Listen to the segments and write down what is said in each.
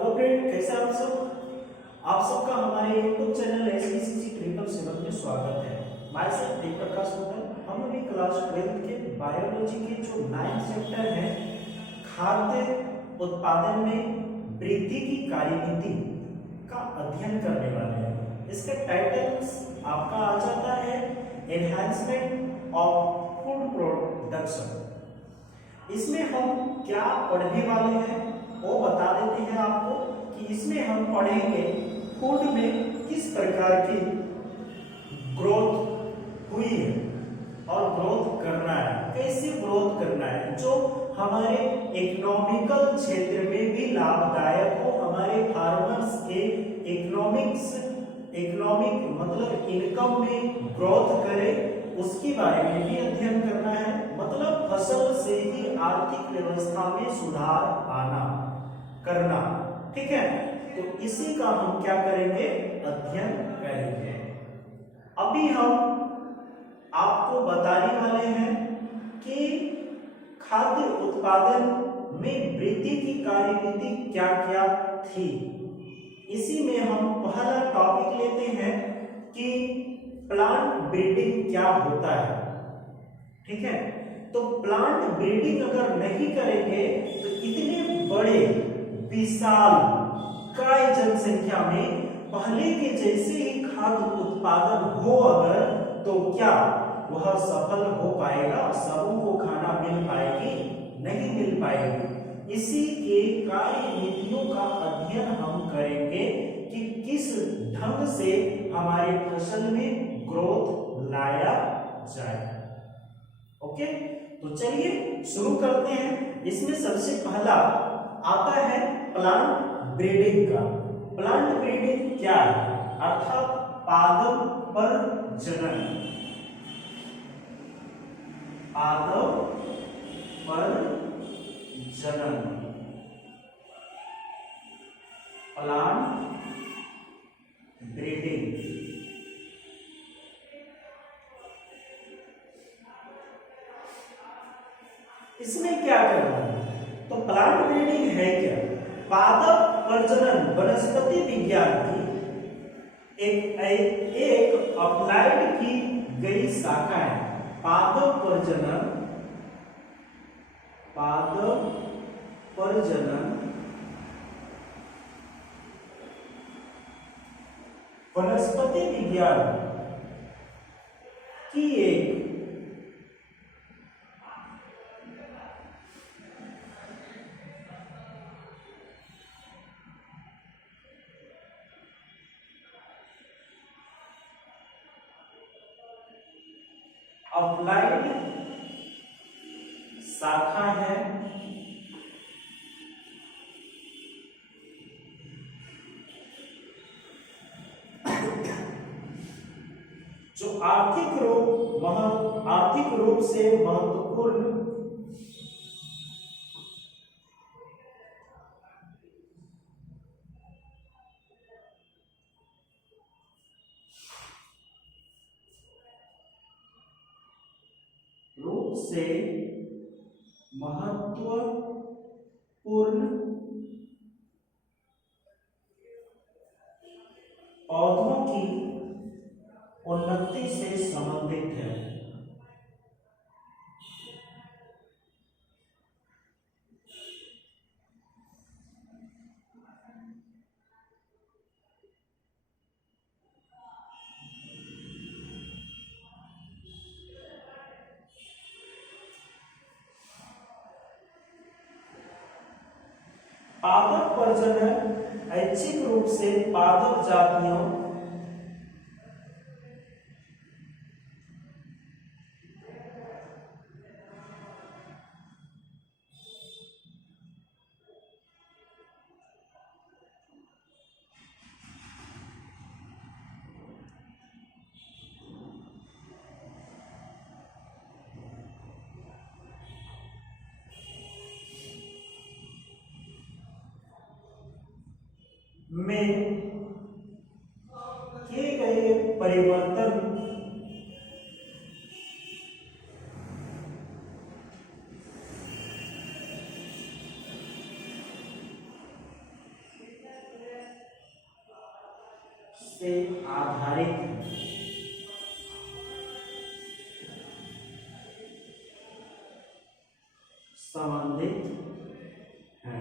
Hello friend, कैसे आप सब। आप सबका हमारे यूट्यूब चैनल SBCC 777 में स्वागत है। मैं सर देव प्रकाश होटल। हम अभी क्लास 12 के बायोलॉजी के जो 9 चैप्टर है खाद्य उत्पादन में वृद्धि की कार्यविधि का अध्ययन करने वाले हैं। इसका टाइटल आपका आ जाता है एनहांसमेंट ऑफ फूड प्रोडक्शन। इसमें हम क्या पढ़ने वाले हैं वो बता देते हैं आपको कि इसमें हम पढ़ेंगे फूड में किस प्रकार की ग्रोथ हुई है और ग्रोथ करना है, कैसे ग्रोथ करना है जो हमारे इकोनॉमिकल क्षेत्र में भी लाभदायक हो, हमारे फार्मर्स के इकोनॉमिक मतलब इनकम में ग्रोथ करे, उसके बारे में भी अध्ययन करना है। मतलब फसल से ही आर्थिक व्यवस्था में सुधार आना करना, ठीक है। तो इसी का हम क्या करेंगे, अध्ययन करेंगे। अभी हम आपको बताने वाले हैं कि खाद्य उत्पादन में वृद्धि की कार्यविधि क्या क्या थी। इसी में हम पहला टॉपिक लेते हैं कि प्लांट ब्रीडिंग क्या होता है, ठीक है। तो प्लांट ब्रीडिंग अगर नहीं करेंगे तो इतने बड़े विशाल काय जनसंख्या में पहले के जैसे ही खाद्य उत्पादन हो अगर, तो क्या वह सफल हो पाएगा, सबों को खाना मिल पाएगी, नहीं मिल पाएगी। इसी के कार्यविधियों का अध्ययन हम करेंगे कि किस ढंग से हमारे फसल में ग्रोथ लाया जाए। ओके, तो चलिए शुरू करते हैं। इसमें सबसे पहला आता है प्लांट ब्रीडिंग का। प्लांट ब्रीडिंग क्या है, अर्थात पादप प्रजनन। पादप प्रजनन, प्लांट ब्रीडिंग। इसमें क्या करना है, तो प्लांट ब्रीडिंग है क्या, पादप प्रजनन वनस्पति विज्ञान की एक अप्लाइड की गई शाखा है। पादप प्रजनन वनस्पति विज्ञान की एक अप्लाइड शाखा है जो आर्थिक रूप से महत्वपूर्ण पौधों की उन्नति से संबंधित है। पादप प्रजनन ऐच्छिक रूप से पादप जातियों में किए गए परिवर्तन से आधारित है, संबंधित है।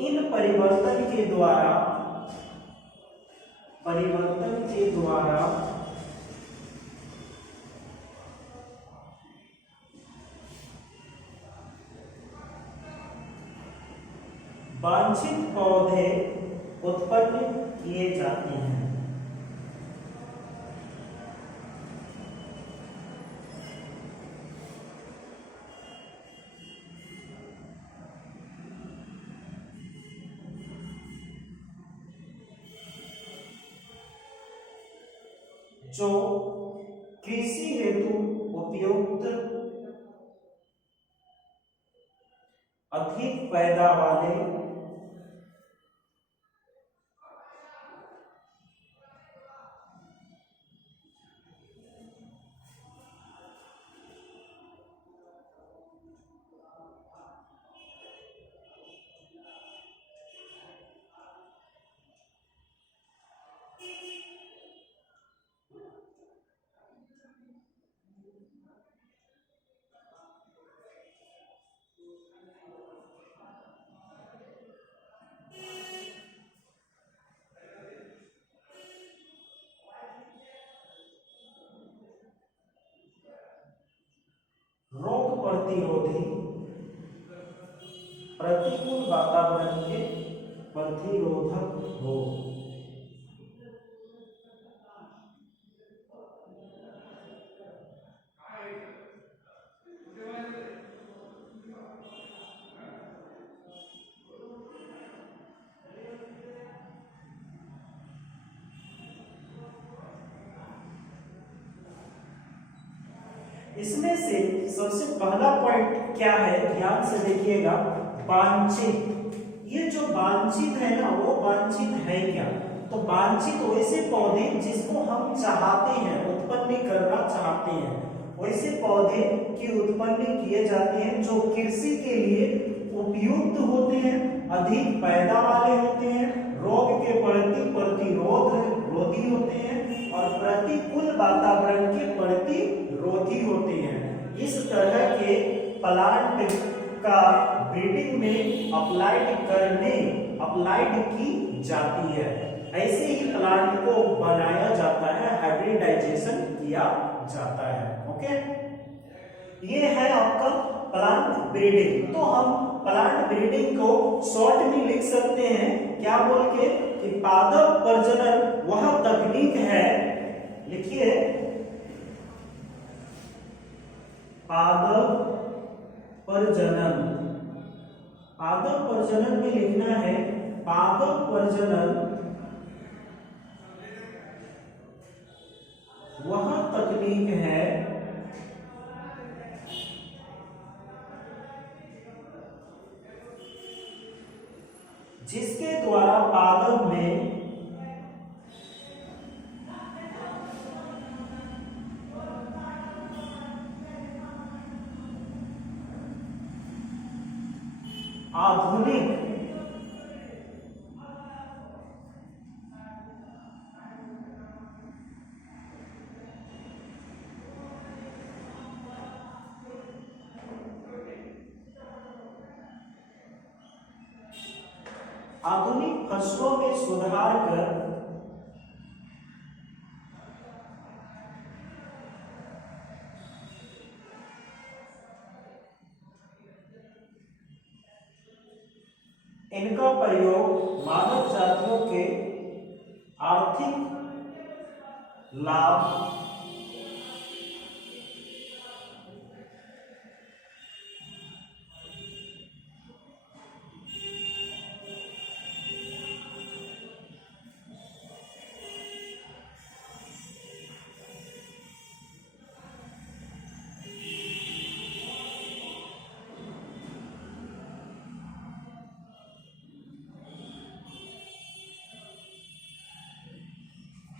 इन परिवर्तन के द्वारा वांछित पौधे उत्पन्न किए जाते हैं। जो कृषि हेतु उपयुक्त अधिक पैदावार वाले रोग प्रतिरोधी प्रतिकूल वातावरण के प्रतिरोधक हो। इसमें से सबसे पहला पॉइंट क्या है, ध्यान से देखिएगा, वांछित। ये जो वांछित है ना, वो वांछित है क्या? तो वांछित वैसे पौधे जिसको हम चाहते हैं, उत्पन्न करना चाहते हैं, वैसे पौधे की उत्पन्न किए जाते हैं जो कृषि के लिए उपयुक्त होते हैं, अधिक पैदावार वाले होते हैं, रोग के प्रति प्रतिरोधी होते हैं और प्रतिकूल वातावरण के प्रतिरोधी होते हैं। इस तरह के प्लांट का ब्रीडिंग में अप्लाइड की जाती है। ऐसे ही प्लांट को बनाया जाता है, हाइब्रिडाइजेशन किया जाता है। ओके, ये है आपका प्लांट ब्रीडिंग। तो हम प्लांट ब्रीडिंग को शॉर्ट में लिख सकते हैं, क्या बोल के, कि पादप प्रजनन वह तकनीक है, लिखिए, पादप प्रजनन में लिखना है, पादप प्रजनन वह तकनीक है जिसके द्वारा पादप में आधुनिक फसलों में सुधार कर इनका प्रयोग मानव जातियों के आर्थिक लाभ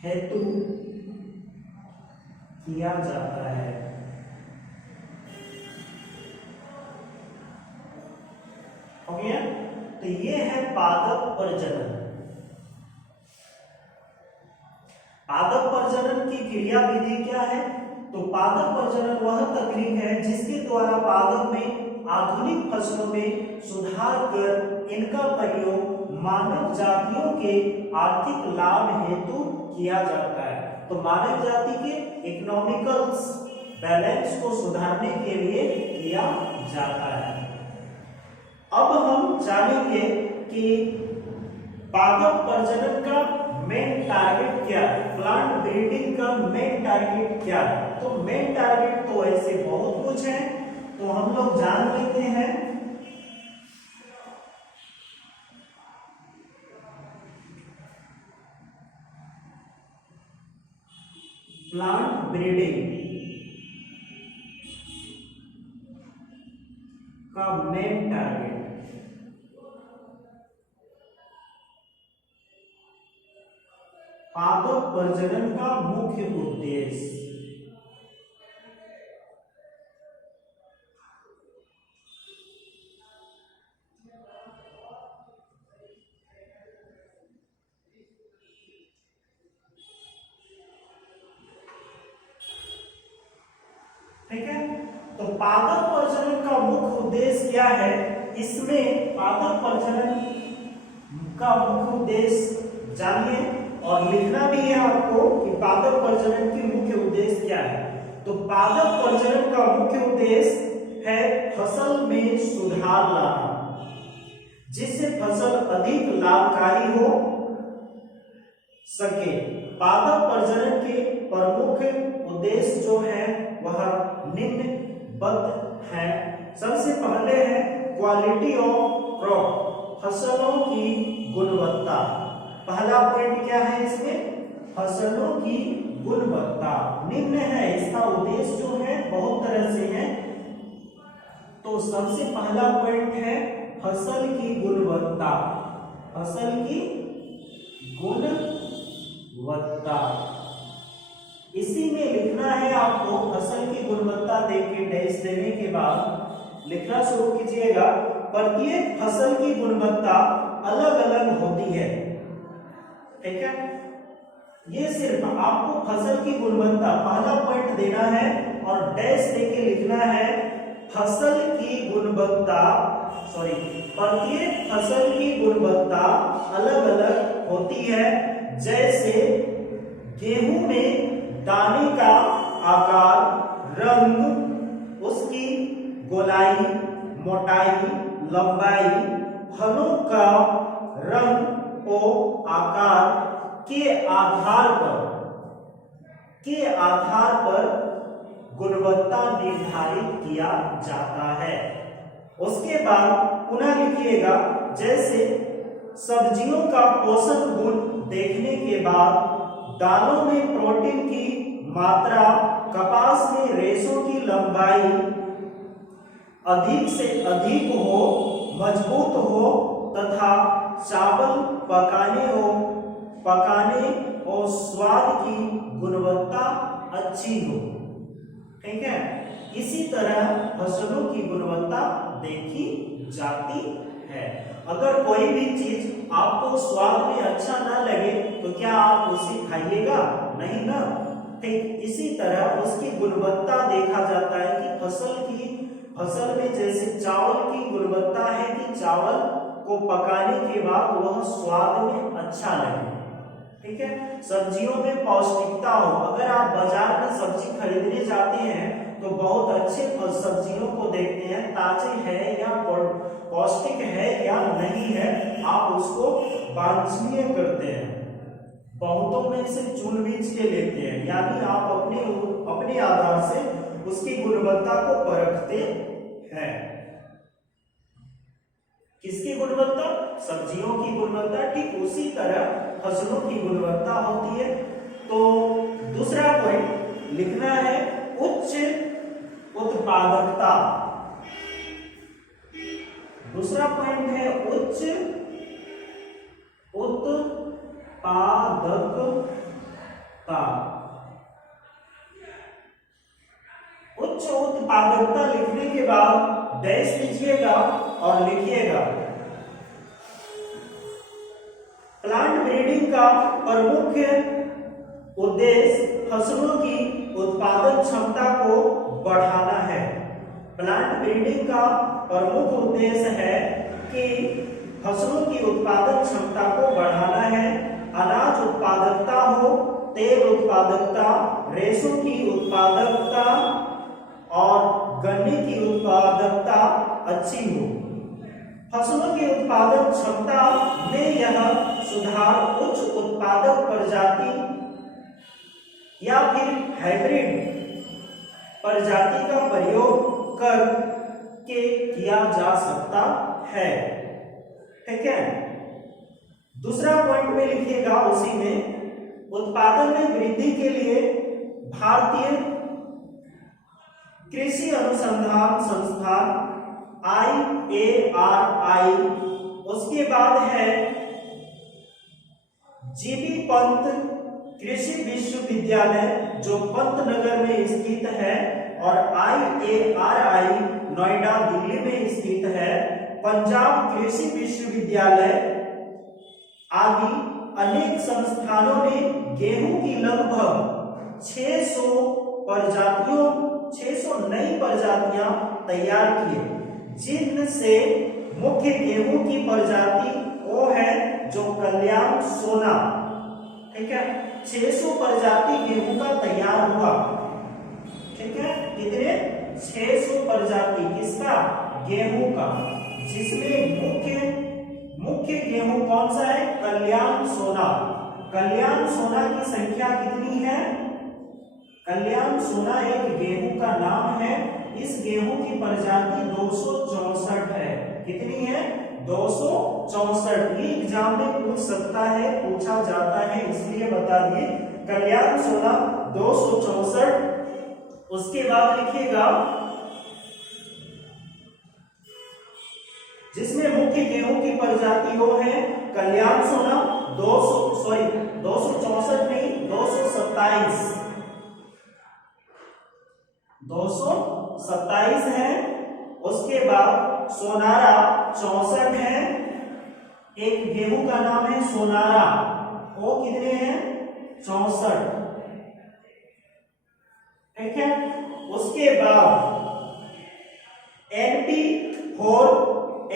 हेतु किया जाता है। पादप प्रजनन। पादप प्रजनन की क्रिया विधि क्या है? तो पादप प्रजनन वह तकनीक है जिसके द्वारा पादप में आधुनिक फसलों में सुधार कर इनका प्रयोग मानव जातियों के आर्थिक लाभ हेतु किया जाता है। तो मानव जाति के इकोनॉमिकल बैलेंस को सुधारने के लिए किया जाता है। अब हम जानेंगे कि पादप प्रजनन का मेन टारगेट क्या है, प्लांट ब्रीडिंग का मेन टारगेट क्या है। तो मेन टारगेट तो ऐसे बहुत कुछ है, तो हम लोग जान लेते हैं। प्लांट ब्रीडिंग का मेन टारगेट, पादप प्रजनन का मुख्य उद्देश्य, ठीक है। तो पादप प्रजनन का मुख्य उद्देश्य क्या है? इसमें पादप प्रजनन का मुख्य उद्देश्य जानिए और लिखना भी है आपको कि पादप प्रजनन की मुख्य उद्देश्य क्या है। तो पादप प्रजनन का मुख्य उद्देश्य है फसल में सुधार लाना, जिससे फसल अधिक लाभकारी हो सके। पादप प्रजनन के प्रमुख उद्देश्य जो है वह निम्नबद्ध है। सबसे पहले है क्वालिटी ऑफ क्रॉप, फसलों की गुणवत्ता। पहला पॉइंट क्या है इसमें? फसलों की गुणवत्ता निम्न है। इसका उद्देश्य जो है बहुत तरह से है। तो सबसे पहला पॉइंट है फसल की गुणवत्ता, फसल की गुणवत्ता। इसी में लिखना है आपको, फसल की गुणवत्ता देके डैश देने के बाद लिखना शुरू कीजिएगा। प्रत्येक फसल की गुणवत्ता अलग अलग होती है, ठीक है। ये सिर्फ आपको फसल की गुणवत्ता पहला पॉइंट देना है और डैश देके लिखना है फसल की गुणवत्ता, प्रत्येक फसल की गुणवत्ता अलग अलग होती है। जैसे गेहूं में दाने का आकार, रंग, उसकी गोलाई, मोटाई, लंबाई, फलों का रंग और आकार के आधार पर गुणवत्ता निर्धारित किया जाता है। उसके बाद पुनः लिखिएगा, जैसे सब्जियों का पोषण गुण देखने के बाद दालों में प्रोटीन की मात्रा, कपास में रेशों की लंबाई अधिक से अधिक हो, मजबूत हो तथा चावल पकाने और स्वाद की गुणवत्ता अच्छी हो, ठीक है। इसी तरह फसलों की गुणवत्ता देखी जाती है। अगर कोई भी चीज आपको स्वाद में अच्छा ना लगे तो क्या आप उसे खाइएगा? नहीं ना। ठीक इसी तरह उसकी गुणवत्ता देखा जाता है कि फसल में जैसे चावल की गुणवत्ता है कि चावल को पकाने के बाद वह स्वाद में अच्छा लगे, ठीक है। सब्जियों में पौष्टिकता हो। अगर आप बाजार में सब्जी खरीदने जाते हैं तो बहुत अच्छे सब्जियों को देखते हैं, ताजे है या पौष्टिक है या नहीं है, आप उसको वांछनीय करते हैं। बहुतों में से चुन बीच के लेते हैं, यानी आप अपने आधार से उसकी गुणवत्ता को परखते हैं। किसकी गुणवत्ता? सब्जियों की गुणवत्ता। ठीक उसी तरह फसलों की गुणवत्ता होती है। तो दूसरा पॉइंट लिखना है उच्च उत्पादकता। दूसरा पॉइंट है उच्च उत्पादकता। उच्च उत्पादकता लिखने के बाद डैश लीजिएगा और लिखिएगा प्लांट ब्रीडिंग का प्रमुख उद्देश्य फसलों की उत्पादन क्षमता को बढ़ाना है। प्लांट ब्रीडिंग का प्रमुख उद्देश्य है कि फसलों की उत्पादन क्षमता को बढ़ाना है। अनाज उत्पादकता हो, तेल उत्पादकता, रेशों की उत्पादकता और गन्ने की उत्पादकता अच्छी हो। फसलों की उत्पादन क्षमता में यह सुधार उच्च उत्पादक प्रजाति या फिर हाइब्रिड प्रजाति का प्रयोग करके किया जा सकता है। ठीक है, दूसरा पॉइंट में लिखिएगा उसी में, उत्पादन में वृद्धि के लिए भारतीय कृषि अनुसंधान संस्थान IARI, उसके बाद है जीबी पंत कृषि विश्वविद्यालय जो पंतनगर में स्थित है, और IARI नोएडा दिल्ली में स्थित है, पंजाब कृषि विश्वविद्यालय आदि अनेक संस्थानों ने गेहूं की लगभग 600 नई प्रजातियां तैयार की, जिनसे मुख्य गेहूं की प्रजाति वो है जो कल्याण सोना। ठीक है, 600 प्रजाति गेहूं का तैयार हुआ। ठीक है, कितने? 600 प्रजाति किसका? गेहूं का, जिसमें मुख्य गेहूं कौन सा है? कल्याण सोना। कल्याण सोना की संख्या कितनी है? कल्याण सोना एक गेहूं का नाम है। इस गेहूं की प्रजाति 264 है। कितनी है? 264। ये एग्जाम में पूछ सकता है, पूछा जाता है, इसलिए बता दिए। कल्याण सोना 264। उसके बाद लिखिएगा जिसमें मुख्य गेहूं की प्रजाति वो है कल्याण सोना 264 नहीं 227 है। उसके बाद सोनारा 64 है। एक गेहूं का नाम है सोनारा, वो कितने हैं? 64। ठीक है, उसके बाद NP4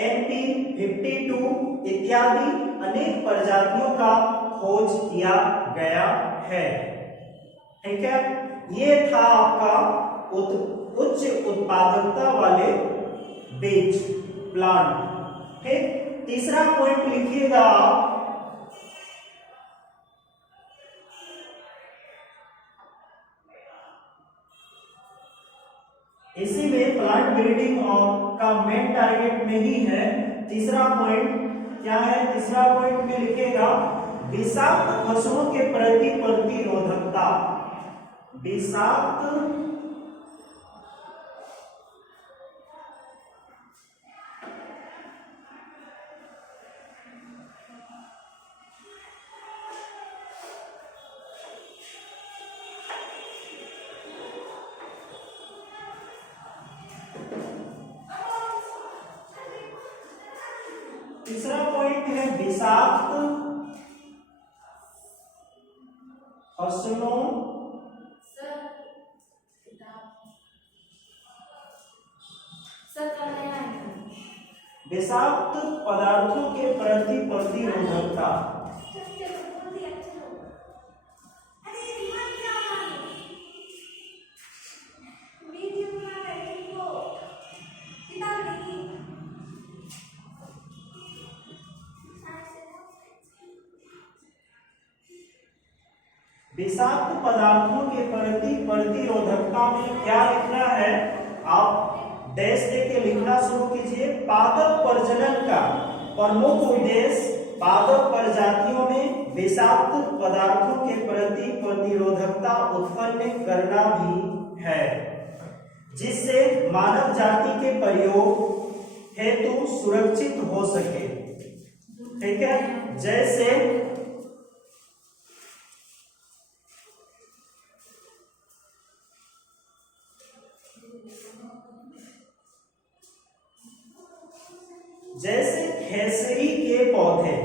NP52 इत्यादि अनेक प्रजातियों का खोज किया गया है। ठीक है, ये था आपका उच्च उत्पादकता वाले बीज प्लांट। ठीक, तीसरा पॉइंट लिखिएगा आप, इसी में प्लांट ब्रीडिंग और का मेन टारगेट में ही है। तीसरा पॉइंट क्या है? तीसरा पॉइंट में लिखेगा विषाक्त फसलों के प्रति प्रतिरोधकता। विषाक्त तीसरा पॉइंट है विषाक्त फसलों विषाक्त पदार्थों के प्रति प्रतिरोधकता। विषाक्त पदार्थों के प्रति प्रतिरोधकता में क्या लिखना है? आप डैश देके लिखना शुरू कीजिए। पादप प्रजनन का प्रमुख उद्देश्य पादप प्रजातियों में विषाक्त पदार्थों के प्रति प्रतिरोधकता उत्पन्न करना भी है, जिससे मानव जाति के प्रयोग हेतु सुरक्षित हो सके। ठीक है, जैसे खेसरी के पौधे,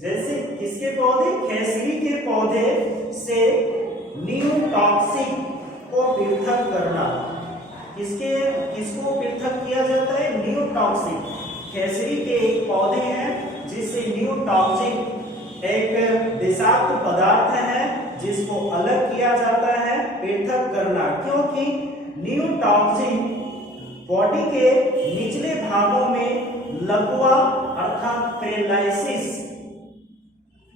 जैसे किसके पौधे, खेसरी के पौधे से न्यूटॉक्सिक को पृथक करना। किसको पृथक किया जाता है, न्यूटॉक्सिक। खेसरी के एक पौधे हैं जिससे न्यूटॉक्सिक एक विषाक्त पदार्थ है जिसको अलग किया जाता है, पृथक करना। क्योंकि न्यूटॉक्सिक बॉडी के निचले भागों में लकवा अर्थात पैरालिसिस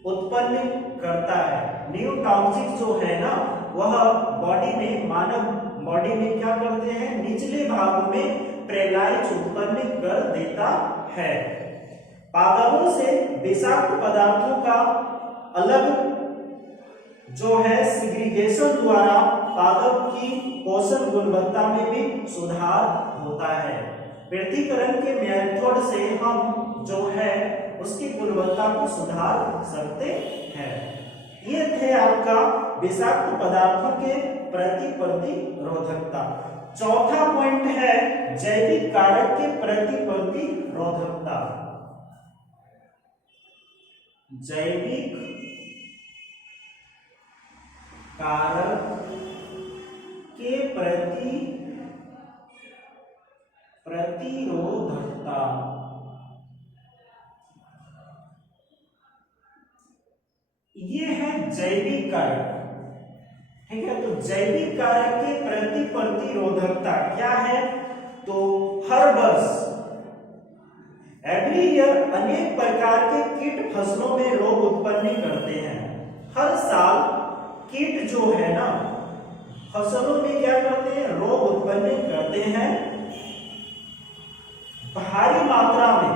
उत्पन्न करता है। न्यूटॉक्सिक जो है ना वह बॉडी में, मानव बॉडी में क्या करते हैं, निचले भागों में पैरालाइज उत्पन्न कर देता है। पादपों से विषाक्त पदार्थों का अलग जो है सिग्रीगेशन द्वारा पादप की पोषण गुणवत्ता में भी सुधार होता है। पृथक्करण के मेथड से हम जो है उसकी गुणवत्ता को सुधार सकते हैं। ये थे आपका विषाक्त पदार्थों के प्रति प्रतिरोधकता। चौथा पॉइंट है जैविक कारक के प्रति प्रतिरोधकता। जैविक कारक के प्रति प्रतिरोधकता। ये है जैविक कारक, ठीक है। तो जैविक कारक के प्रति प्रतिरोधकता क्या है, तो हर वर्ष एवरी ईयर अनेक प्रकार के कीट फसलों में रोग उत्पन्न करते हैं। हर साल कीट जो है ना फसलों में क्या करते हैं, रोग उत्पन्न करते हैं। भारी मात्रा में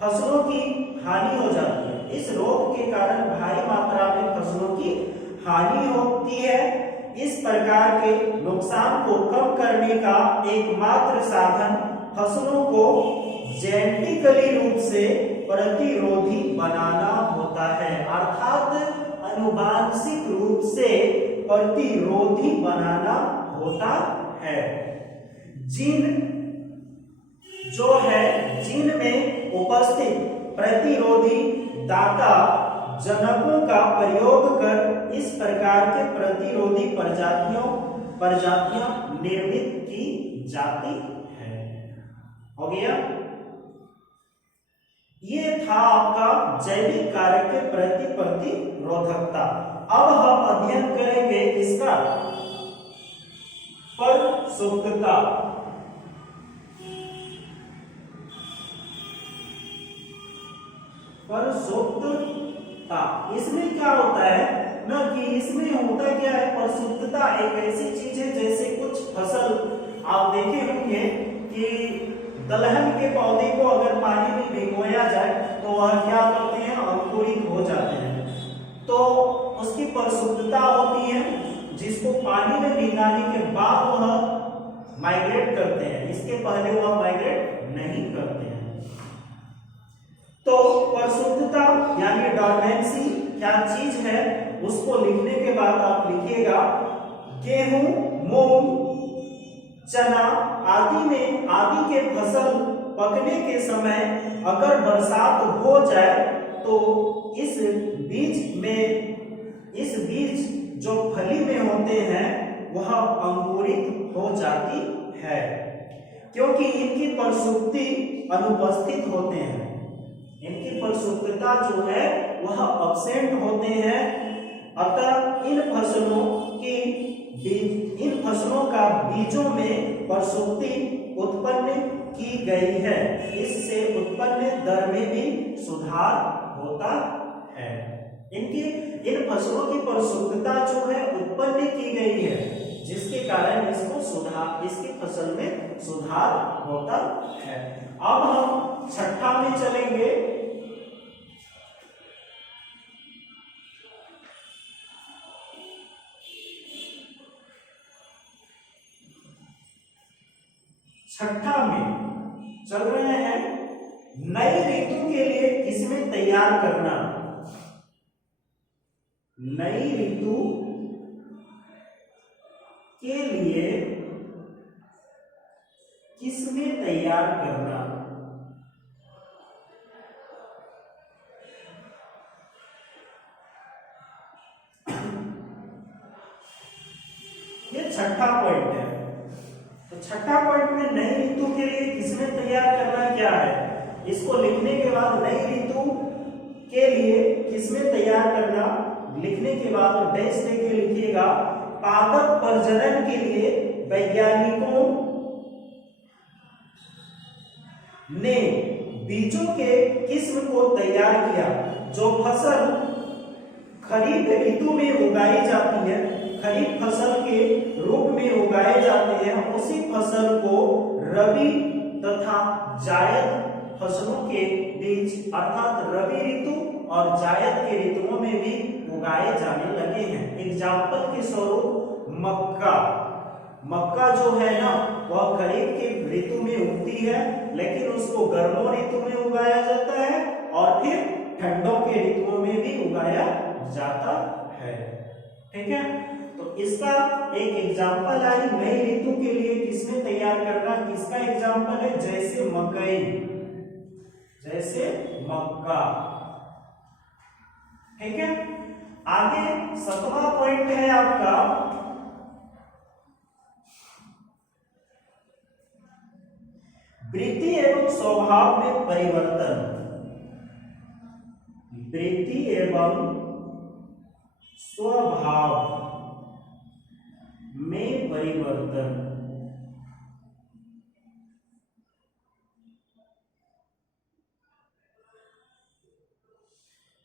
फसलों की हानि हो जाती है। इस रोग के कारण भारी मात्रा में फसलों की हानि होती है। इस प्रकार के नुकसान को कम करने का एकमात्र साधन फसलों को जेनेटिकली रूप से प्रतिरोधी बनाना होता है, अर्थात आनुवांशिक रूप से प्रतिरोधी बनाना होता है। जीन जो है, जीन में उपस्थित प्रतिरोधी दाता जनकों का प्रयोग कर इस प्रकार के प्रतिरोधी प्रजातियां निर्मित की जाती है। हो गया, ये था आपका जैविक कारक के प्रति प्रतिरोधकता। अब हम अध्ययन करेंगे इसका परसुप्तता। परसुप्तता इसमें क्या होता है ना, कि इसमें होता क्या है, परसुप्तता एक ऐसी चीज है जैसे कुछ फसल आप देखे होंगे कि दलहन के पौधे को अगर पानी में भिगोया जाए तो वह क्या करते हैं, अंकुरित हो जाते हैं। तो उसकी परसुप्तता होती है जिसको पानी में भिगाने के बाद वह माइग्रेट करते हैं, इसके पहले वह माइग्रेट नहीं करते हैं। तो परसुप्तता यानी डॉर्मेंसी क्या चीज है, उसको लिखने के बाद आप लिखिएगा गेहूं, मूंग, चना आदि के फसल पकने के समय अगर बरसात हो जाए तो इस बीज जो फली में होते हैं वह अंकुरित हो जाती है, क्योंकि इनकी परसुप्ति अनुपस्थित होते हैं। इनकी परसुप्तता जो है वह अब्सेंट होते हैं। अतः इन फसलों का बीजों में परसुप्ति उत्पन्न की गई है। इससे उत्पन्न दर में भी सुधार होता है। इन फसलों की परसुप्तता जो है उत्पन्न की गई है, जिसके कारण इसकी फसल में सुधार होता है। अब हम छठा में चलेंगे। छठा में चल रहे हैं नई ऋतु के लिए किसमें तैयार करना। नई ऋतु के लिए किसमें तैयार करना। ये छठा पॉइंट है। तो छठा पॉइंट में नई ऋतु के लिए किसमें तैयार करना क्या है, इसको लिखने के बाद नई ऋतु के लिए किसमें तैयार करना, लिखने के बाद डैश देके लिखिएगा पादप प्रजनन के लिए वैज्ञानिकों ने बीजों के किस्म को तैयार किया जो फसल खरीफ ऋतु में उगाई जाती है, खरीफ फसल के रूप में उगाए जाते हैं, उसी फसल को रबी तथा जायद फसलों के बीच अर्थात रबी ऋतु और जायद के ऋतुओं में भी उगाए जाने लगे हैं। एग्जाम्पल के स्वरूप मक्का, मक्का जो है ना वह खरीफ के ऋतु में उगती है, लेकिन उसको गर्मों ऋतु में उगाया जाता है और फिर ठंडों के ऋतुओं में भी उगाया जाता है। ठीक है, तो इसका एक एग्जाम्पल आई नई ऋतु के लिए किसमें तैयार करना, किसका एग्जाम्पल है, जैसे मकई, जैसे मक्का। ठीक है, आगे 7वां पॉइंट है आपका वृत्ति एवं स्वभाव में परिवर्तन, वृत्ति एवं स्वभाव में परिवर्तन।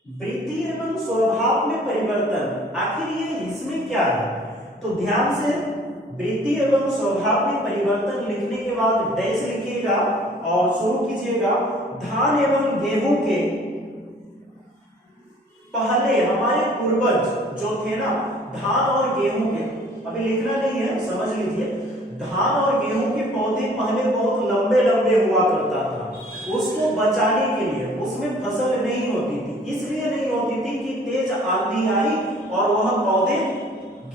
वृत्ति एवं स्वभाव में परिवर्तन, आखिर ये इसमें क्या है, तो ध्यान से वृत्ति एवं स्वभाव में परिवर्तन लिखने के बाद डैश लिखिएगा और शुरू कीजिएगा धान एवं गेहूं के पहले हमारे पूर्वज जो थे ना, धान और गेहूं के, अभी लिखना नहीं है समझ लीजिए, धान और गेहूं के पौधे पहले बहुत लंबे लंबे हुआ करता था, उसको बचाने के लिए उसमें फसल नहीं होती थी, इसलिए नहीं होती थी कि तेज आंधी आई और वह पौधे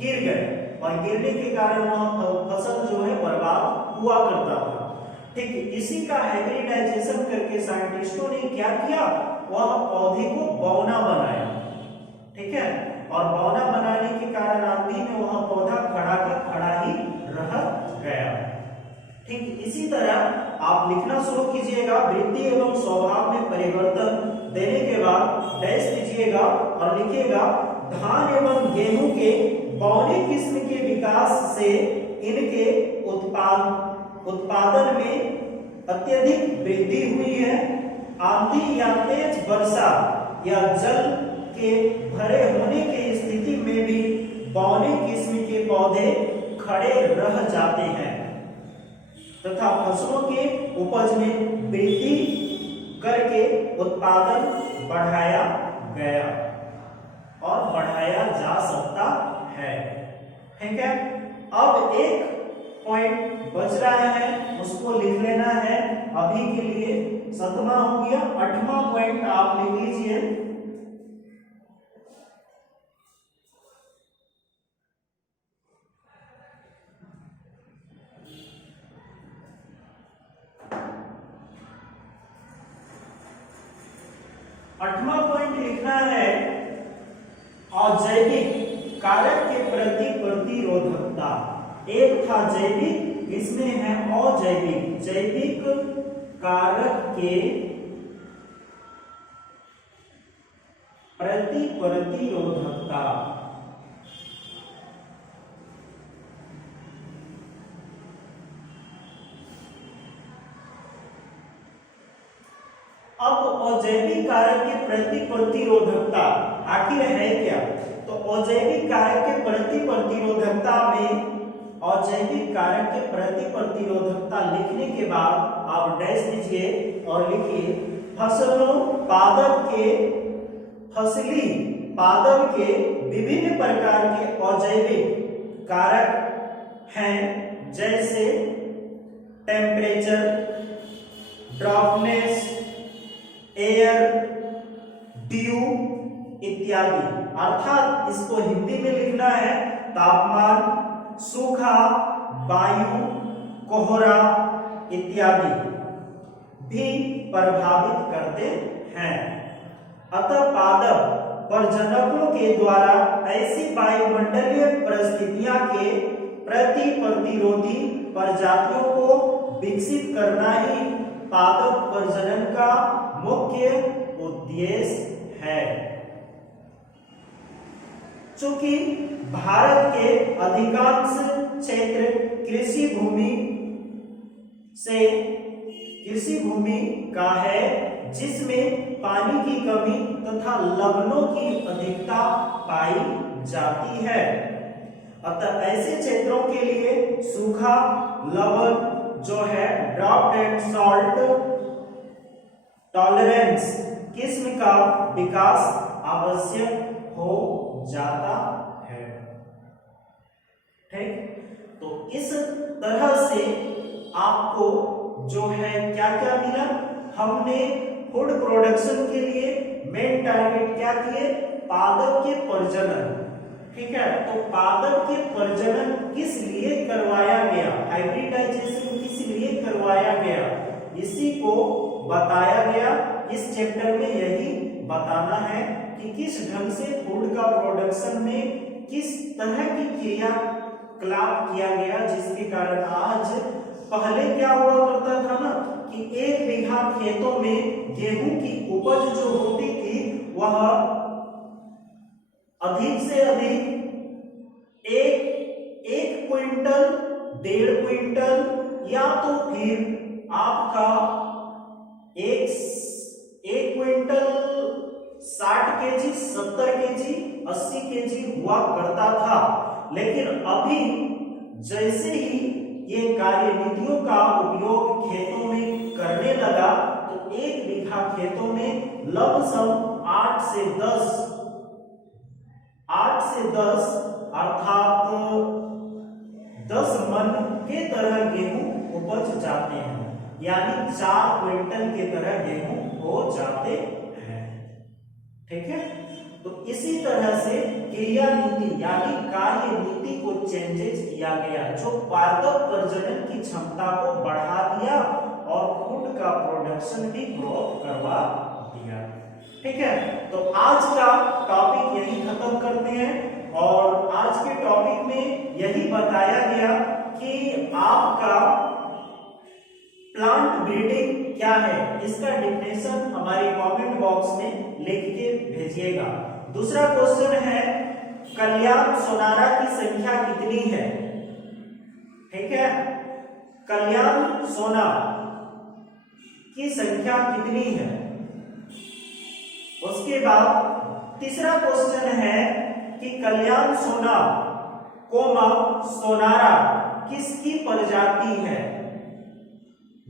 गिर गए और गिरने के कारण वह फसल जो है बर्बाद हुआ करता था। ठीक, इसी का हाइब्रिडाइजेशन करके साइंटिस्टों ने क्या किया, वह पौधे को बौना बनाया। ठीक है, और बौना बनाने के कारण आंधी में वह पौधा खड़ा का खड़ा ही रह गया। ठीक, इसी तरह आप लिखना शुरू कीजिएगा वृत्ति एवं स्वभाव में परिवर्तन देने के बाद डैश कीजिएगा और लिखिएगा धान एवं गेहूं के बौने किस्म के विकास से इनके उत्पादन में अत्यधिक वृद्धि हुई है। आंधी या तेज वर्षा या जल के भरे होने की स्थिति में भी बौने किस्म के पौधे खड़े रह जाते हैं तथा फसलों के उपज में वृद्धि करके उत्पादन बढ़ाया गया और बढ़ाया जा सकता है। ठीक है, अब एक पॉइंट बच रहा है, उसको लिख लेना है अभी के लिए। 7वां हो गया, 8वां पॉइंट आप लिख लीजिए। आठवां पॉइंट लिखना है अजैविक कारक के प्रति प्रतिरोधकता। एक था जैविक, इसमें है अजैविक, जैविक कारक के प्रति प्रतिरोधकता। अब अजैविक कारक के प्रति प्रतिरोधकता आखिर है क्या, तो अजैविक कारक के प्रति प्रतिरोधकता में अजैविक कारक के प्रति प्रतिरोधकता लिखने के बाद आप डैश दीजिए और लिखिए फसलों पादप के फसली पादप के विभिन्न प्रकार के अजैविक कारक हैं, जैसे टेम्परेचर, ड्राफ्टनेस, एयर, ड्यू इत्यादि। अर्थात इसको हिंदी में लिखना है तापमान, सूखा, वायु, कोहरा इत्यादि भी प्रभावित करते हैं। अतः पादप प्रजनकों के द्वारा ऐसी वायुमंडलीय परिस्थितियां के प्रतिरोधी प्रजातियों को विकसित करना ही पादप प्रजनन का मुख्य उद्देश्य है। चूंकि भारत के अधिकांश क्षेत्र कृषि भूमि का है, जिसमें पानी की कमी तथा लवणों की अधिकता पाई जाती है। अतः ऐसे क्षेत्रों के लिए सूखा लवण जो है ड्रॉप एंड सॉल्ट टॉलरेंस किस्म का विकास आवश्यक हो जाता है। ठीक, तो इस तरह से आपको जो है क्या क्या मिला, हमने फूड प्रोडक्शन के लिए मेन टारगेट क्या किए, पादप के प्रजनन। ठीक है, तो पादप के प्रजनन किस लिए करवाया गया, हाइब्रिडाइजेशन किस लिए करवाया गया, इसी को बताया गया। इस चैप्टर में यही बताना है कि किस ढंग से फूड का प्रोडक्शन में किस तरह की क्रियाकलाप किया गया, जिसके कारण आज पहले क्या हुआ करता था ना कि 1 बीघा खेतों में गेहूं की उपज जो होती थी वह अधिक से अधिक एक क्विंटल, 1.5 क्विंटल या तो फिर आपका एक क्विंटल 60 केजी, 70 केजी, 80 केजी हुआ करता था। लेकिन अभी जैसे ही ये कार्यविधियों का उपयोग खेतों में करने लगा तो 1 बीघा खेतों में लगभग 8 से 10 अर्थात 10 मन के तरह गेहूं उपज जाते हैं, यानी 4 क्विंटल के तरह गेहूं हो जाते हैं। ठीक है, तो इसी तरह से क्रिया नीति यानी कार्य नीति को चेंजेस किया गया, जो पादप प्रजनन की क्षमता को बढ़ा दिया और फूड का प्रोडक्शन भी ग्रोथ करवा दिया। ठीक है, तो आज का टॉपिक यही खत्म करते हैं। और आज के टॉपिक में यही बताया गया कि आपका प्लांट ब्रीडिंग क्या है, इसका डिफिनेशन हमारे कमेंट बॉक्स में लिख के भेजिएगा। दूसरा क्वेश्चन है कल्याण सोनारा की संख्या कितनी है। ठीक है, कल्याण सोना की संख्या कितनी है। उसके बाद तीसरा क्वेश्चन है कि कल्याण सोना कोमा सोनारा किसकी प्रजाति है,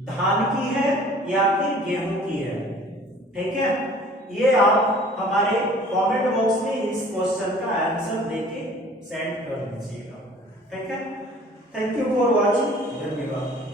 धान की है या फिर गेहूं की है। ठीक है, ये आप हमारे कमेंट बॉक्स में इस क्वेश्चन का आंसर देके सेंड कर दीजिएगा। ठीक है, थैंक यू फॉर वॉचिंग, धन्यवाद।